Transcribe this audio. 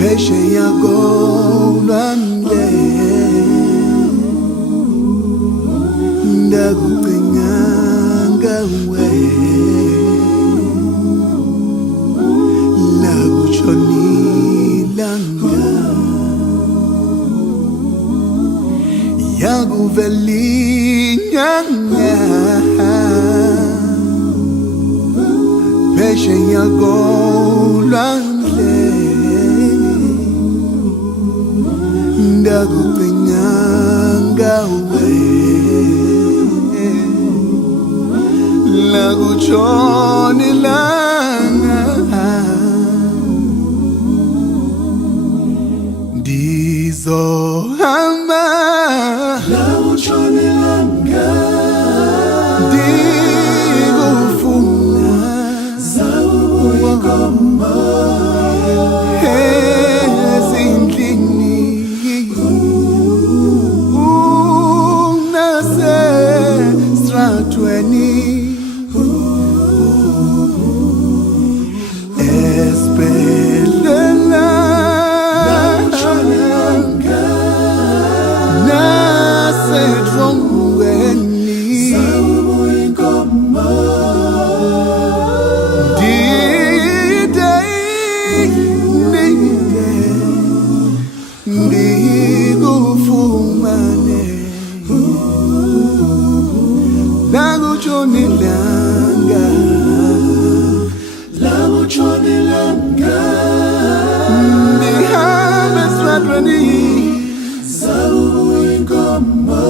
Peshe yako lwande ndakucinga ngawe lakutshonilanga yakuvelinyanga peshe yako lwande ndakucinga ngawe lakutshonilanga ndizohamba lakutshonilanga ndikufuna zawubuyikoma ezindlini unasestratweni esibhedlela lakutshonilanga nasedrongweni zawubuyikoma ndikufumane lakutshonilanga lakutshonilanga ndihambe esitratweni zawubuyikoma